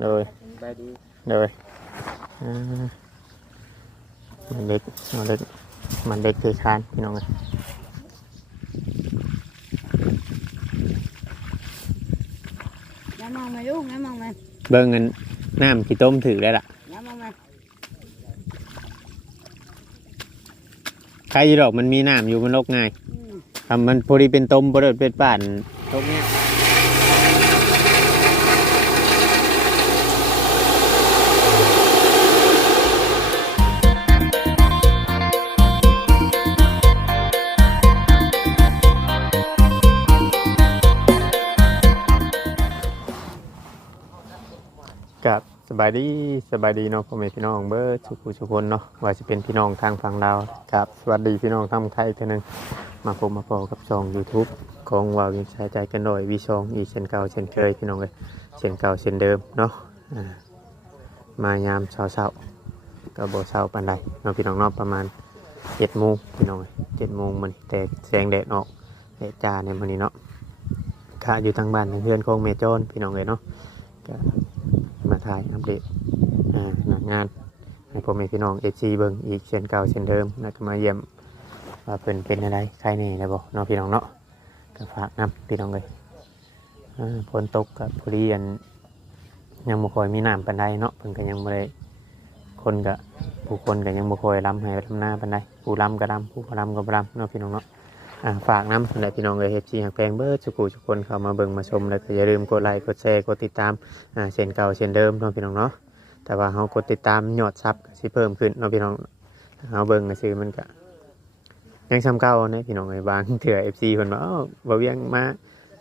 โดยบายดีโดยอ่ามันเล็กมันเล็กมันเล็กคือคานพี่น้องเลยน้ำมองไหมลูกน้ำมองไหมเบิ่งเงินน้ำกี่ต้มถือได้ละน้ำมองไหมใครอยู่ดอกมันมีน้ำอยู่มันลกง่ายอืมทำมันพอดีเป็นต้มพอดีเป็นป่านตกเนี้ย กับสบายดีสบายดีเนาะพ่อแม่พี่น้องเบิร์สุขุสุคนเนาะว่าจะเป็นพี่น้องทางฝั่งลาวครับสวัสดีพี่น้องทางไทยเท่านึงมาพบมาพอกับช่อง YouTube ของวาวินชายใจกันหน่อยวีช่องอีเช่นเก่าเช่นเคยพี่น้องเลยเช่นเก่าเช่นเดิมเนาะมายามเช้าเช้าก็บ่เช้าปานใดเนาะพี่น้องเนาะประมาณเจ็ดโมงพี่น้องเลยเจ็ดโมงมันแต่แสงแดดออกแดดจ้าในมันนี้เนาะข้าอยู่ทางบ้านทางเพื่อนของเมจอนพี่น้องเลยเนาะ ถ่ายอัปเดตหน้างานให้พ่อแม่พี่น้องเอจีเบิ่งอีกเช่นเก่าเช่นเดิมแล้วก็มาเยี่ยมว่าเป็นเป็นอะไรใครนี่นะบอกน้องพี่น้องเนาะก็ฝากนำพี่น้องเลยฝนตกกับพอดีอันยังบ่คอยมีน้ำปานใดเนาะเพิ่นก็ยังบ่ได้คนก็ผู้คนก็ยังบ่คอยล้ำให้ล้ำหน้าปานใดผู้ล้ำก็ล้ำผู้บ่ล้ำก็บ่ล้ำเนาะพี่น้องเนาะ อ่าฝากน้ำสำหรับพี่น้องเลยเฮ็ดจีหักแพงเบิดสุกูทุกคนเข้ามาเบิ่งมาชมแล้วก็อย่าลืมกดไลค์กดแชร์กดติดตามอ่าเช่นเก่าเช่นเดิมเนาะพี่น้องเนาะแต่ว่าเฮากดติดตามยอดซับก็สิเพิ่มขึ้นเนาะพี่น้องเฮาเบิ่งก็ซื่อมันก็ยังซ้ำเก่าเนยพี่น้องไอ้บางเถื่อเอฟซีเพิ่นว่าอ้าบ่เวียงมา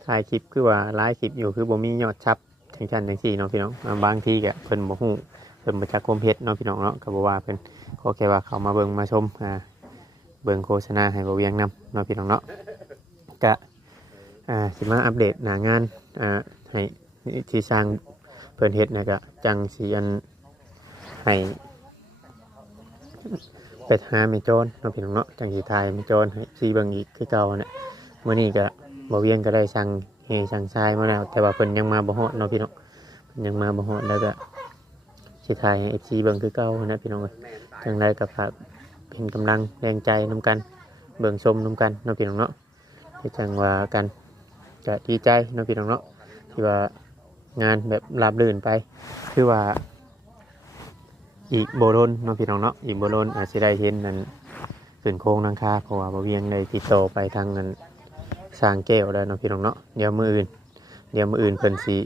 ถ่ายคลิปคือว่าไลฟ์คลิปอยู่คือบ่มียอดชับจังซั่นจังซี่เนาะพี่น้องอ่าบางทีก็เพิ่นบ่ฮู้เพิ่นบ่จักความเฮ็ดเนาะพี่น้องเนาะก็บ่ว่าเพิ่นขอแค่ว่าเขามาเบิ่งมาชมอ่า เบิ่งโฆษณาให้บ่เวียงนํเนาะพี่น้องเนาะก็อ่าสิมาอัปเดตหน้างานอ่าให้ที่สร้างเพิ่นเฮ็ดนะก็จังสิอันให้ไปหาไม่โจรเนาะพี่น้องเนาะจังสีไทยไม่โจรให้ซีเบิงอีกคือเก่าเนี่ยเมื่อนี้ก็บ่เวียงก็ได้สั่งเฮสั่งชายมาแล้วแต่ว่าเพิ่นยังมาบ่ฮอดเนาะพี่น้องเพิ่นยังมาบ่ฮอดแล้วก็สีไทยให้ FC เบิ่งคือเก่านะพี่น้องเอ้ยจังไดก็ฝาก เป็นกำลังแรงใจนํกัน เบิ่งชมนํกันเนาะพี่น้องเนาะที่จังว่ากันก็ดีใจเนาะพี่น้องเนาะที่ว่างานแบบราบรื่นไป คือว่า อีกโบโลนเนาะพี่น้องเนาะอีกโบโลนอาจจะได้เห็นนั่นขึ้นโค้งนังคาเพราะว่าบเวียงได้ติดต่อไปทางนั้นสร้างแก้วแล้วเนาะพี่น้องเนาะเดี๋ยวมืออื่น เดี๋ยวมืออื่นเพิ่นสิ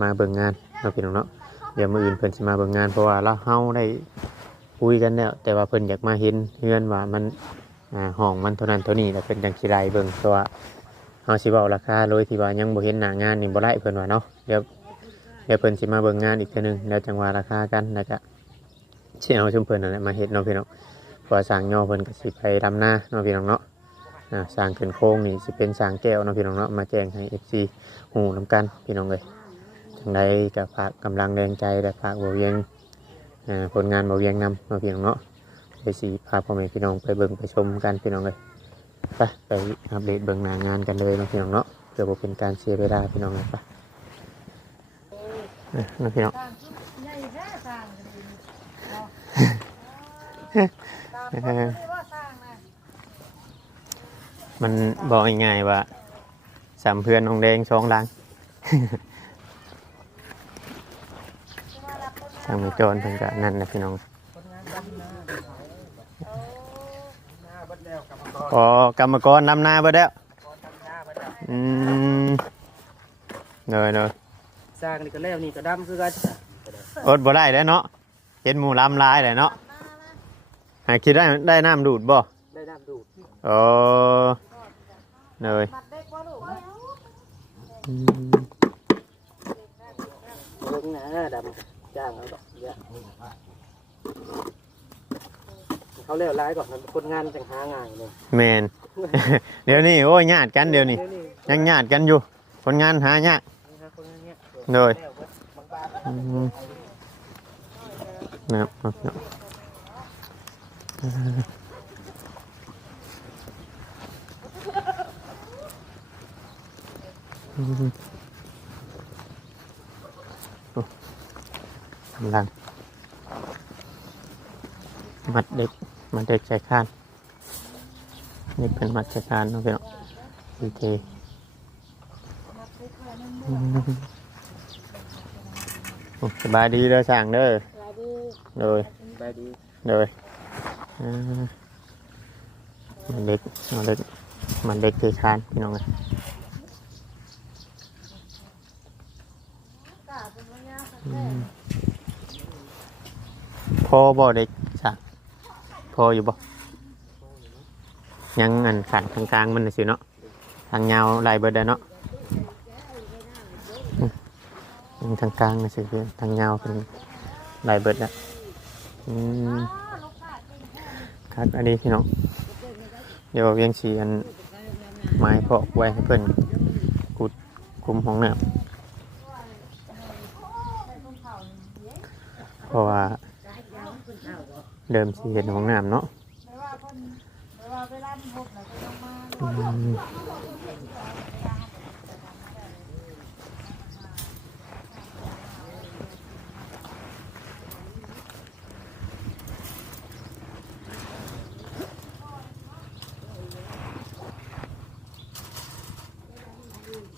มาเบิ่งงานเนาะพี่น้องเนาะเดี๋ยวมืออื่นเพิ่นสิมาเบิ่งงานเพราะว่าเราเฮาได้ คุยกันแล้วแต่ว่าเพิ่นอยากมาเห็นเฮือนว่ามันอ่าห้องมันเท่านั้นเท่านี้แล้วเพิ่นจังสิได้เบิ่งเพราะว่าเฮาสิเว้าราคาโดยที่ว่ายังบ่เห็นหน้างานนี่บ่ได้เพิ่นว่าเนาะเดี๋ยวเดี๋ยวเพิ่นสิมาเบิ่งงานอีกเทื่อนึงแล้วจังว่าราคากันแล้วก็เชี่ยวชุมเพิ่นนั่นแหละมาเฮ็ดเนาะพี่น้องพอสร้างย่อเพิ่นก็สิไปดำหน้าเนาะพี่น้องเนาะอ่าสร้างขึ้นโค้งนี่สิเป็นสร้างแก้วเนาะพี่น้องเนาะมาแจ้งให้ FC ฮู้นํกันพี่น้องเอ้ยจังไดก็ฝากกำลังแรงใจและฝากบ่เวียง ผลงานบ่เวียงนำเนาะพี่น้องเนาะไปสิพาพ่อแม่พี่น้องไปเบิ่งไปชมกันพี่น้องเอ้ยไปไปอัปเดตเบิ่งหน้างานกันเลยเนาะพี่น้องเนาะเพื่อเป็นการเสียเวลาพี่น้องเอ้ยไปอะเนาะพี่น้องมันบอกง่ายๆว่าสามเพื่อนน้องแดงสองลัง ทางมือโจรเพิ่นก็นั่นนะพี่น้องพอกรรมกรนำหน้าเบ่แล้วอืมเนยเนยสร้างนี่ก็แล้วนี่ก็ดำคือกันอดบ่ได้แล้วเนาะเห็นหมูลำลายเลยเนาะหาคิดได้ได้น้ำดูดบ่ได้น้ำดูดโอ้เนยบัดเด็กว่าลูกอืมเบิ่งนะดำ จ้างเอาดอกเยอะเขาเลี้ยวร้ายก่อนมันคนงานจังหาง่ายเลยแมน เดี๋ยวนี้โอ้ยญาติกันเดี๋ยวนี้เดี๋ยวนี้ยังญาติกันอยู่ คนงานหายากนี่ครับคนงานเนี้ยเลยแล้วเบิดบางบ้านอืมนะครับเอาเนาะอืม กำลังมัดเด็กมัดเด็กใจคานนี่เป็นมัดใจคานเนาะพี่น้องดีเทอืมโอ้สบายดีเด้อสั่งเด้อสวัสดีโดยไปดีโดยอ่ามันเด็กมันเด็กมันเด็กใจคานพี่น้องเลยอืมพ อบ่เด็กสั่พออยู่บ่ยังอันขันทางกลางมันน่ะสิเนาะทางยาวลายเบิดได้เนาะยังทางกลางน่ะสิคือทางยาวเป็นลายเบิดแล้วอืมครับอันนี้พี่น้องเดี๋ยวเวียงชีอันไม้พอกไว้ให้เพิ่นกุดคุมห้องน้ำเพราะว่า เดิมสีเห็นห้องน้ำเนาะอืม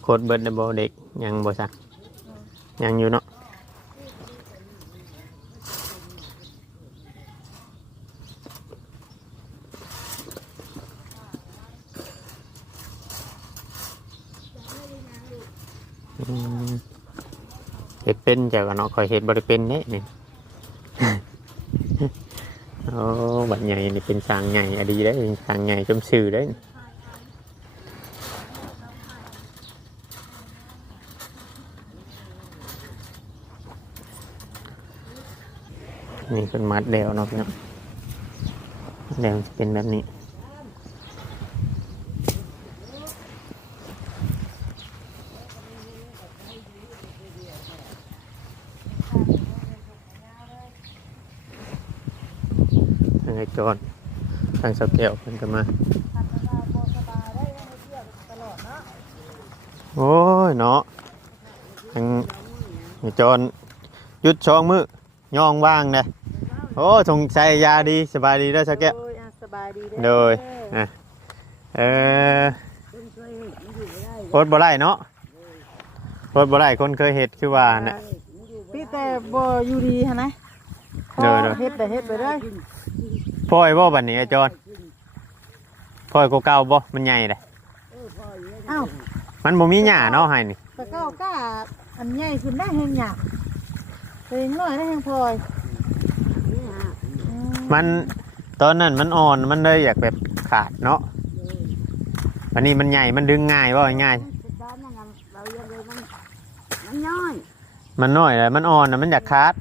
โคตรเบิร์ดบเด็กยังบ่สักยังอยู่เนาะ เห็ดเป็นจากกันเนาะคอยเห็ดบริเป็นเน่นี่โอ้บัดใหญ่นี่เป็นสร้างใหญ่อะดีได้เป็นสร้างใหญ่จมสื่อได้นี่เป็นมัดเดวเนาะพี่น้องเดวเป็นแบบนี้ ไอ้โจรทางสเกลเพิ่นก็มา โอ้ยเนาะทางไอ้โจรหยุดช่องมือย่องว่างเลยโอ้สงสัยยาดีสบายดีแล้วสเกลโอ้ยอะสบายดีโดยอะเออโคตรบ่ไรเนาะโคตรบ่ไรคนเคยเห็ดคือว่าน่ะพี่แต่บ่อยู่ดีฮะนะโดยโดยเฮ็ดแต่เฮ็ดไปได้ พ่อยบ่บัดนี้ไอ้โจรพ่อยกูเก่าบ่มันใหญ่เลยอ้าวมันบ่มีหญ้าเนาะให้นี่แต่ก็กล้าอันใหญ่ขึ้นได้แห่งหยาบแต่ยังน้อยได้แห่งพลอยอืมันตอนนั้นมันอ่อนมันเลยอยากแบบขาดเนาะอันนี้มันใหญ่มันดึงง่ายว่าง่ายมันน้อยมันน้อยเลยมันอ่อนนะมันอยากขาด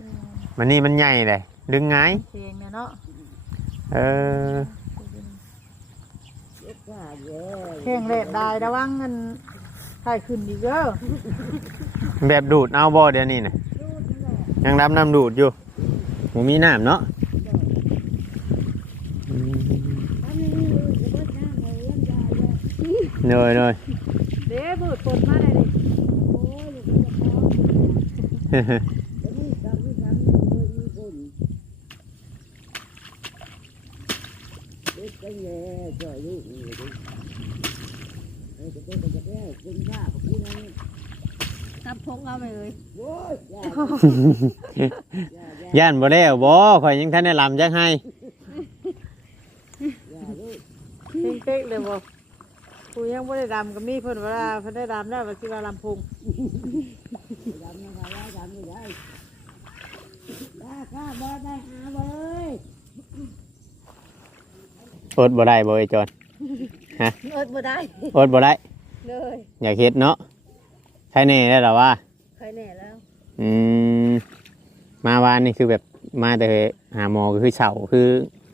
อืมมันนี่มันใหญ่เลย ดึงง่ายเสียงเนี่ยเนาะเออแข่งเล็ดได้ระวังเงินไข่ขึ้นดีกเด้อแบบดูดเอาบ่เดี๋ยวนี้นะยังดำน้ำดูดอยู่หมูมีน้ำเนาะอืมเหนื่อยเลย เด้บืดปนมาได้ ดิกับพงเอาไปเลยย่านบ่แล้วบ่ข่อยยังท่านได้ลำจักให้เป๊กๆเลยบ่กูยังบ่ได้ดำก็มีเพิ่นเวลาเพิ่นได้ดำแล้วว่าสิว่าลำพุง อดบ่ได้บ่ไอ้จอนเอิดบ่ได้อดบ่ได้ เลยอยากเฮ็ดเนาะใครแน่ได้หรอว่า ใครแน่แล้วอืมมาวานนี่คือแบบมาแต่หาหมอก็คือเฉาคือ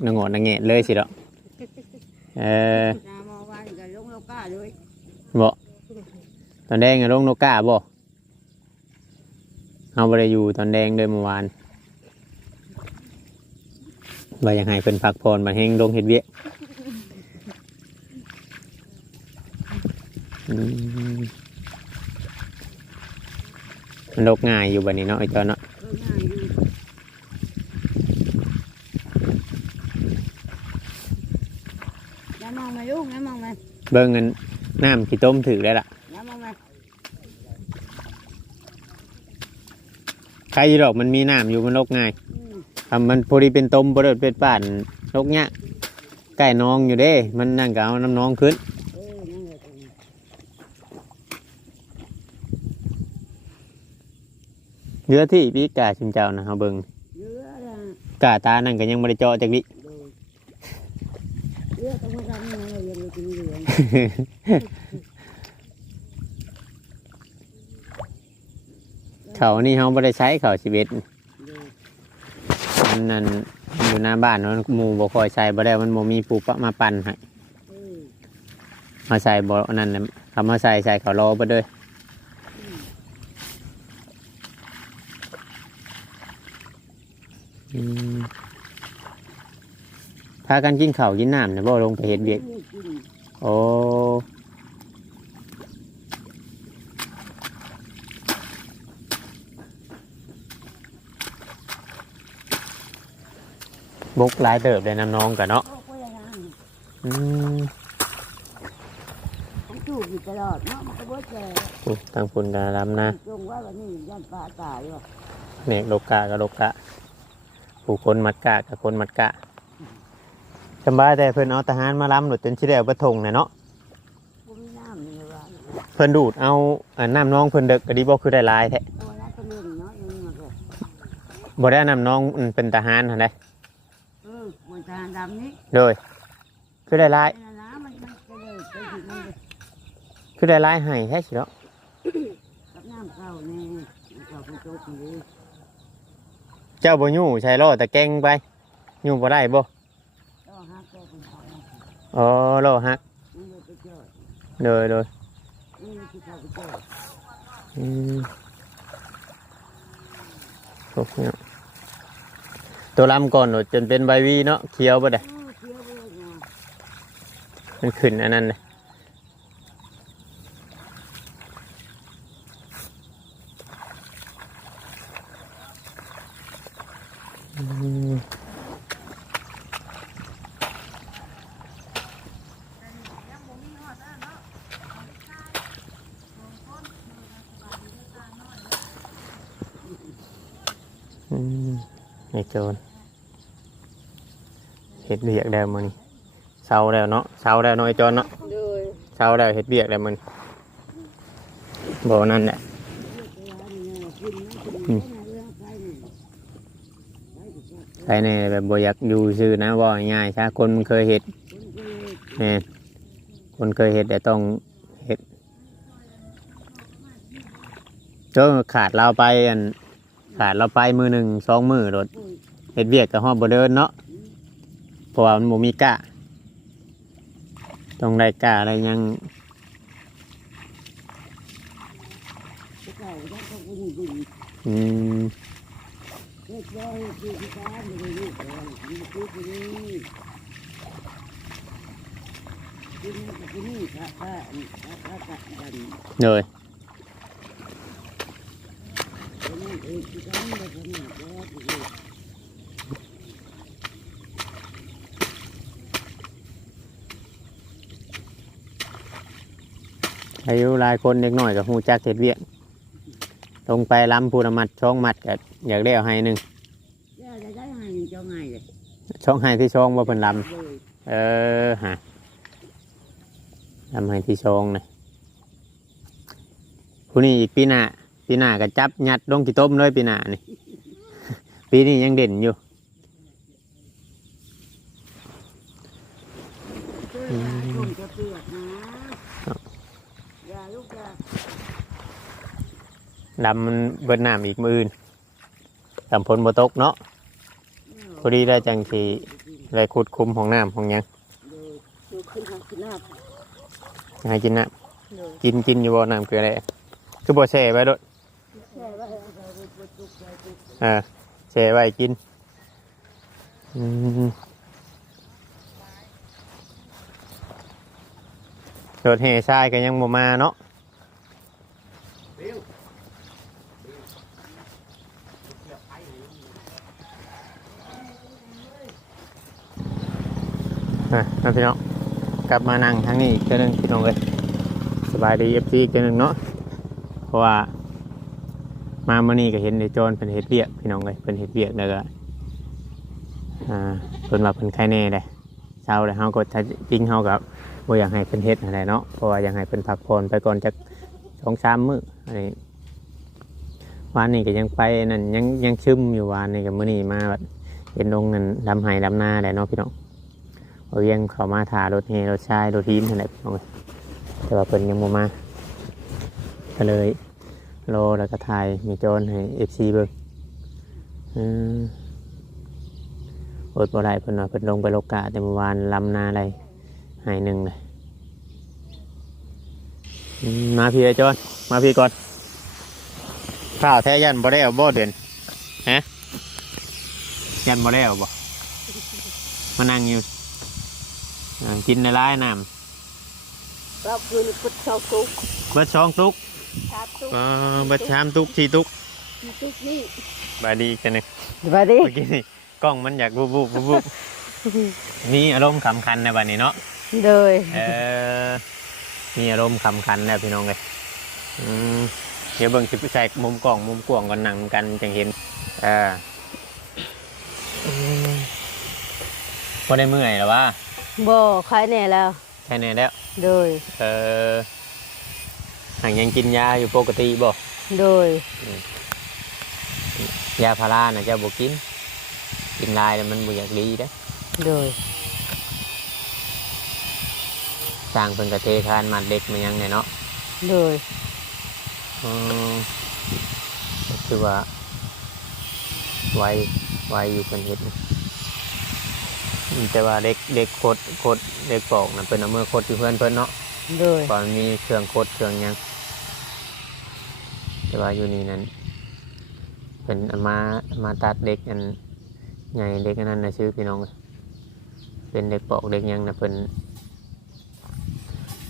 นงอดนงเงะเลยสิเนาะเออน้ามอวานกับลงโลก้าด้วยบ่ตอนแดงอะลงนกกาบ่เอาบ่ได้อยู่ตอนแดงเด้อเมื่อวาน ว่าอยากให้เพิ่นพักผ่อนมาแฮงลงเฮ็ดเวียกอืมมันลกง่ายอยู่บัดนี้เนาะไอ้จอนเนาะเออง่ายอยู่อย่ามองมาลูกอย่ามองมาเบิ่งเงินน้ำขี้ต้มถือได้ละอย่ามองมาใครอยู่ดอกมันมีน้ำอยู่มันลกง่ายอืม ทำมันพอดีเป็นต้มบ่ได้เป็นป่านลกเนี้ยใกล้น้องอยู่เด้ มันนั่งก็เอาน้ำน้องขึ้นเออนั่นแหละตรงนี้เรือที่พี่กาชิมเจ้านะเฮาเบิ่งเรือละกาตานั่นก็ยังบ่ได้เจาะจักดิโดยเรือต้องมาทำอะไรยังไม่กินเหลืองเขานี่เฮาบ่ได้ใช้เขาชีวิตโดย มันนั่นอยู่หน้าบ้านมันหมู่บ่ค่อยใช้บ่ได้มันบ่มีปูปะมาปั่นให้เออมาใส่บ่อันนั้นน่ะคำมาใส่ใส่เขารอเบ่เด้ออืมพากันกินข้าวกินน้ำเนี่ยบ่ลงไปเฮ็ดเวียกไม่กินโอ้ บุกหลายเติบเลยน้ำน้องกันเนาะโอ้ก็ยังไงอืมผมจูบอยู่ตลอดเนาะมันก็บ่แก่อุ๊ยทางฝุ่นกันลำนะ จงว่าวันนี้ยันปลาตายว่ะเนกโลกากับโลกะ ผู้คนมัดกะกับคนมัดกะสำบายแต่เพิ่นเอาทหารมาล้ำหลุดจนชิได้เอาไปทงน่ะเนาะบ่มีน้ำนี่ว่าเพิ่นดูดเอาอันน้ำน้องเพิ่นเด็กก็ดีบ่คือได้หลายแท้ตัวนั้นก็เล่นเนาะยังมาก็บ่ได้น้ำน้องอืมเป็นทหารหั่นเด้เอ อมันทานดำนี่เลยคือได้หลายไอ้น้ำมันมันจะเลยไปถึงมันเลยคือได้หลายให้แท้สิเนาะกับน้ำเข้าแน่มันเข้าไปโต๊ะนี่เลยเจ้าบ่ยู่ใช้ล้อตะแกงไปยู่บ่ได้บ่ก็ห้าโต๊ะเป็นของมันอ๋อล้อฮักมันเลยไปเจอเลยเลยนี่มันที่เข้าไปเจออืมโอ้เนี่ย ตัวลำก่อนโหลดจนเป็นใบวีเนาะเขียวบ่ได้เออเคี้ยวไปเลยนะมันขึ้นอันนั้นเลยอืมอืมไอ้โจรเห็ดเบียกแล้วมัน เศร้าแล้วเนาะเศร้าแล้วเนาะไอ้โจรเนาะโดยเช้าแล้วเฮ็ดเบียกแล้วมันบ่นั่นแหละเรื่องเรื่องไปนี่ไปก็ใครในแบบบ่อยากอยู่ซื่อนะว่าง่ายๆถ้าคนมันเคยเฮ็ดคนเคยแน่คนเคยเฮ็ดแต่ต้องเฮ็ดก็ขาดเราไปอันขาดเราไปมือหนึ่งสองมือรถเฮ็ดเบียกกับฮอดบ่เดินเนาะเพราะว่ามันบ่มีกะ ต้องได้กะอะไรยัง เก่าแล้วก็คุณดู อืม เฮ็ดไว้คือที่การไม่ได้ลูกเลย การไม่ได้ทำแล้วที่นี่อายุหลายคนเด็กน้อยก็ฮู้จักเฮ็ดเวียกตรงไปล้ำพูนมัดช่องมัดก็อยากได้เอาให้หนึ่งย่าจะได้ไงเจ้าไงเลยช่องให้ที่ช่องว่าเพิ่นลเลยำเออฮะลำให้ที่ช่องนะผู้นี้อีกปีหน้าปีหน้าก็จับยัดลงที่ต้มเลยปีหน้านี่ปีนี้ยังเด่นอยู่ เสื้อยาคงจะเปียกนะยาลูกยา ดำมันเบิดน้ำอีกมืออื่นดำพลบ่ตกเนาะพอดีได้จังสีได้ขุดคุมของน้ำของหยังดูขึ้นหาขึ้นหน้าให้กินน้โดยำกินกินอยู่บ่น้ำเกลืออะไรคือบ่แช่ไว้ด้วยแช่ไว้เอาไปปลุกไปปลุกอ่าแช่ไว้กินอืมรถแห่ทรายก็ยังบ่มาเนาะ อะแล้วพี่น้องกลับมานั่งทางนี้อีกเจ้านึงพี่น้องเลยสบายดีเอฟซีอีเจ้านึงเนาะเพราะว่า มาเมื่อนี้ก็เห็นในโจรเป็นเห็ดเบียกพี่น้องเลยเป็นเห็ดเบียกแล้วก็อ่าเพิ่นว่าเพิ่นไข้แน่เลยเช้าเลยเฮาก็จริงเฮากับบ่อยากให้เพิ่นเฮ็ดอะไรเนาะเพราะว่าอยากให้เพิ่นพักผ่อนไปก่อนจักสองสามมื้ออันนี้วานนี้ก็ยังไปนั่นยังยังซึมอยู่วานนี้กับมื้อนี้มาแบบเห็นลงนั่นลำไห้ลำนาแหละเนาะพี่น้อง เอาเรียงเขามาถ่ารถเฮรถชายรถทีมนั่นแหละพี่น้องเอ้ยแต่ว่าเพิ่นยังบ่มาก็เลยโลแล้วก็ถ่ายมีโจนให้เอฟซีเบิ่งอืมอดบ่ได้เพิ่นว่าเพิ่นลงไปโลกาแต่เมื่อวานลำนาอะไรหายหนึ่งเลยมาพี่ไอ้โจนมาพี่ก่อนข้าวแท้ยันบ่ได้เอาบ่เด่นฮะยันบ่ได้เอาบ่มานั่งอยู่ อ่ากินในร้ายน้เราคืนพุทธเจ้าตุกำเบิดสองตุกชาตุกอ่าเบิดชามตุกสี่ตุกที่ตุกนี่บายดีกันหนึ่งสวัสดีเมื่อกี้นี่กล้องมันอยากบุบบุบบุบบุบมีอารมณ์ขำคันในวันนี้เนาะโดยเออมีอารมณ์ขำคันนะพี่น้องเลยอืมเดี๋ยวเบิ่งสิบใส่มุมกล้องมุมกว้างก่อนหนังกันจังเห็นเอ่าพอได้เมื่อยหรอวะ บ่ใครแน่แล้วใช่แน่แล้ว โดย เออหางยังกินยาอยู่ปกติบ่โดย ยาพาราน่ะเจ้าบ่กิน กินลายแล้วมันบ่อยากดีเด้อโดยสร้างเพิ่นกระเทคานมัดเด็กมายังเนี่ยเนาะโดยอืมก็คือว่าไวไวอยู่เป็นเห็ดอืม แต่ว่าเด็กเด็กโคดโคดเด็กปอกนะเป็นเอามือโคดอยู่เพื่อนเพื่อนเนาะโดยก่อนมีเครื่องโคดเครื่องหยังแต่ว่าอยู่นี่นั้นเป็นเอามาเอามาตัดเด็กอันใหญ่เด็กอันนั้นนะชื่อพี่น้อง เป็นเด็กปอกเด็กหยังนะเป็น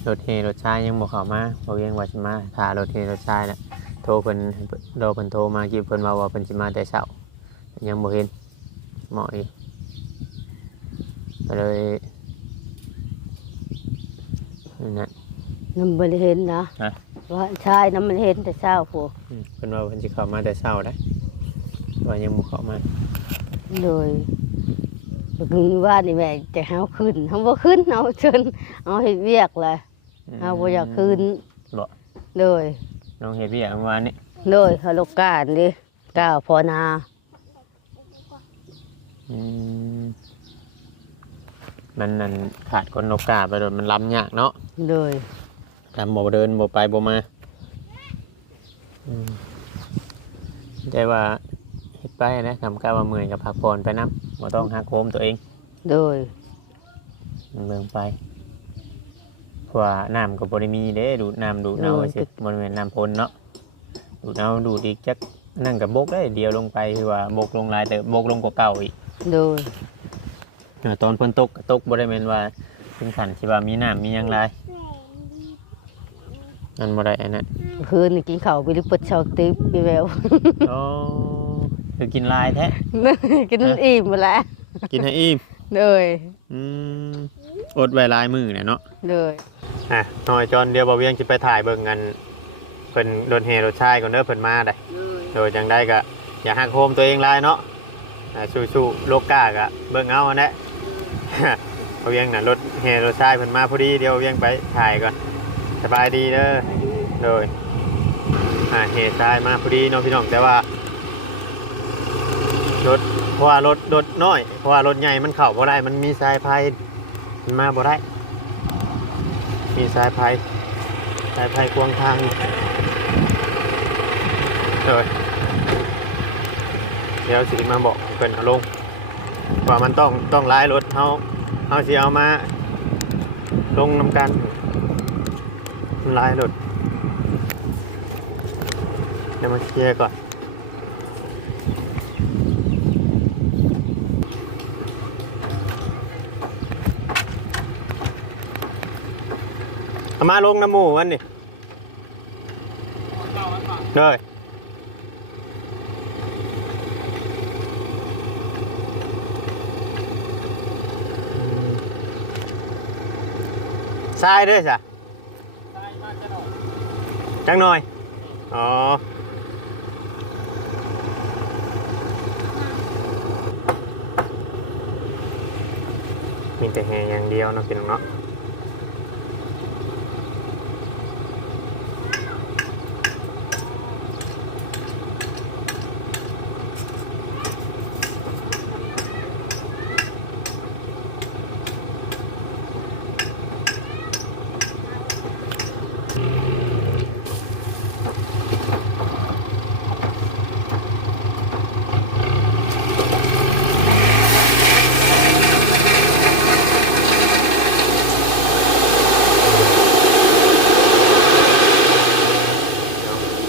รถเฮรถชายยังบอกเขามาบอกยังว่าจะมาถ่ารถเฮรถชายนะโทรเพิ่นโดเพิ่นโทรมากี่เพิ่นว่าว่าเพิ่นจะมาแต่เช้ายังบ่เห็นเหมาะอีกก็ เลยนั่นนะ น้ำมันเห็นนะฮะ ว่าชายน้ำมันเห็นแต่เช้าพวกอืมเพิ่นว่าเพิ่นสิเข้ามาแต่เช้าได้ว่ายังบ่เข้ามาโดยเมื่อว่านี่แม่จะเฮาขึ้นเฮาบ่ขึ้นเอาเชิญเอาเฮ็ดเวียกเลยเฮาบ่อยากขึ้นบ่โดยน้องเฮ็ดเวียกเมื่อวานนี้โดยเฮาโลกานดิก้าวพอนาอืม มันนั่นขาดคนโอกาสไปโดนมันล้ำยากเนาะโดยทำบ่เดินบ่ไปบ่มาอืมแต่ว่าเฮ็ดไปนะทำก้าวว่าเมื่อยกับพักผ่อนไปนํบ่ต้องหักโหมตัวเองโดยมันเมืองไปเพราะว่าน้ำก็บ่ได้มีเด้ดูดน้ำดูดเอาสิบ่แม่นน้ำพ้นเนาะดูดเอาดูดอีกจักนั่นก็บกได้เดียวลงไปคือว่าบกลงหลายแต่บกลงกว่าเก่าอีกโดย อ่าตอนฝนตกก็ตกบ่ได้แม่นว่าถึงขั้นที่ว่ามีน้ำมีหยังหลายนั่นบ่ได้อันนั้นคืนนี่กินข้าวไปหรือปดเช้าตึบพี่แวว โอ้คือกินหลายแท้ กินอิ่มหมดแล้วกินให้อิ่มโดยอืมอดไว้หลายมื้อเนี่ยเนาะโดยอะน้อยจอนเดียวบ่เวียงสิไปถ่ายเบิ่งกันเพิ่นโดนเฮรถชายก่อนเด้อเพิ่นมาได้ โดยจังได้ก็อย่าหักโฮมตัวเองหลายเนาะอ่าสู้ๆโลกกากะเบิ่งเอาอันนั้น เอาเวียงน่ะรถเฮรถชายเพิ่นมาพอดีเดี๋ยวเอาเวียงไปถ่ายก่อนสบายดีเด้อโดยอ่าเฮชายมาพอดีเนาะพี่น้องแต่ว่ารถเพราะว่ารถรถน้อยเพราะว่ารถใหญ่มันเข้าบ่ได้มันมีสายไฟมันมาบ่ได้ มีสายไฟสายไฟกวางทางโดยเดี๋ยวสิมาบอกเพิ่นเอาลง ว่ามันต้องต้องไล่รถเฮาเฮาเสิเอามาลงน้ำกันไล่รถเดี๋ยวมาเคลียร์ก่อนเอามาลงน้ำหมูวันนี้เลย ทรายด้วยจ้ะจังหน่อย อ๋อมีแต่แหงอย่างเดียวเนาะพี่น้องเนาะ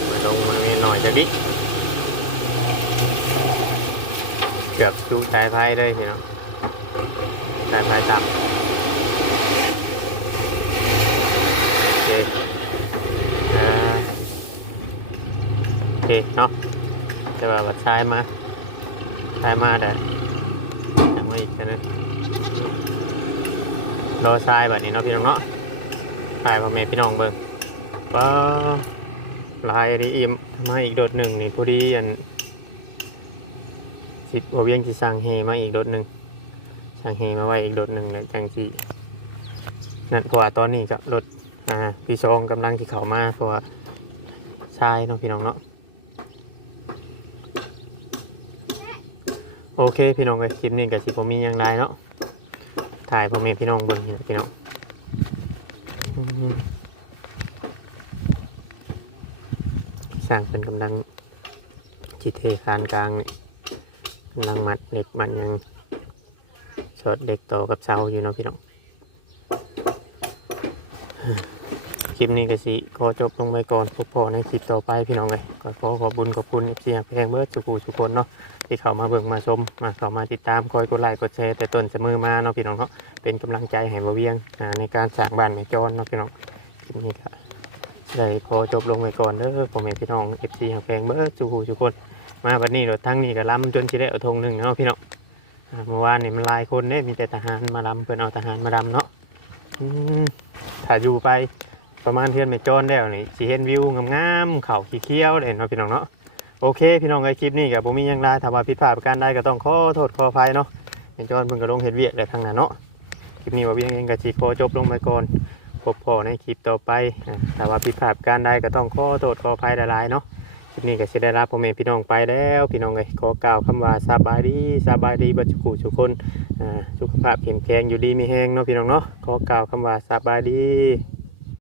มาลงมามีหน่อยจะดิ เกือบดูสายไฟเลยพี่น้องสายไฟต่ำโอเคอ่าโอเคเนาะจะว่าวัดซ้ายมาซ้ายมาแต่ยังไม่อีกนะรอซ้ายแบบนี้เนาะพี่น้องเนาะซ้ายพ่อแม่พี่น้องเบิ่งว้าลายดีอิ่มมาอีกโดดหนึ่งนี่พอดีอัน สิบโอเวียงที่สั่งเฮมาอีกโดดหนึ่งสั่งเฮมาไว้อีกโดดหนึ่งเลยจังสีนั่นเพราะว่าตอนนี้กับรถอ่าพี่ซองกำลังที่เขามาเพราะว่าชายเนาะพี่น้องเนาะโอเคพี่น้องเลยคลิปนี้กับสิผมมีอย่างไรเนาะถ่ายพ่อแม่พี่น้องเบิ่งนี่แหละพี่น้องสร้างเป็นกำลังจิตเทคานกลางนี่ กำลังมัดเหล็กมันยังสอดเหล็กต่อกับเสาอยู่เนาะพี่น้องคลิปนี้ก็สิขอจบลงไปก่อนพบพอในคลิปต่อไปพี่น้องเลยก็ขอขอบุญขอบคุณเสียงเพงเบิร์ดสุกูสุคนเนาะที่เข้ามาเบิ่งมาชมมาเข้ามาติดตามคอยกดไลค์กดแชร์แต่ต้นเสมอมาเนาะพี่น้องเนาะเป็นกำลังใจให้บ่เวียงในการสร้างบ้านแม่จอนเนาะพี่น้องคลิปนี้ก็ได้ขอจบลงไปก่อนเด้อพ่อแม่พี่น้องเอฟซีแพงเบิร์ดจูหูทุคน มาวันนี้รถทั้งนี้ก็ล้ำจนจะได้เอาธงหนึ่งเนาะพี่น้องเมื่อวานนี่มันลายคนเนี่ยมีแต่ทหารมาล้ำเพื่อนเอาทหารมาล้ำเนาะถ้าอยู่ไปประมาณเทือนไม่จอนแล้วนี่สิเห็นวิวงามๆเขาขี้เคี้ยวเลยเนาะพี่น้องเนาะโอเค พี่น้องไอคลิปนี้กับผมมียังไรถ้าว่าผิดพลาดประการใดก็ต้องขอโทษขออภัยเนาะไม่จอนเพิ่งก็ลงเฮ็ดเวียกเลยทางนั้นเนาะคลิปนี้ว่าเวียงเองก็สิขอจบลงไปก่อนพบพอในคลิปต่อไปถ้าว่าผิดพลาดการใดก็ต้องขอโทษขออภัยหลายๆเนาะ ลิปนี้ก็สิได้รับพ่อแม่พี่น้องไปแล้ว พี่น้องเลยขอกล่าวคำว่าสบายดีสบายดีบัจจุกุทุกคนอ่าสุขภาพเข้มแข็งอยู่ดีมีแห้งเนาะพี่น้องเนาะขอกล่าวคำว่าสบายดี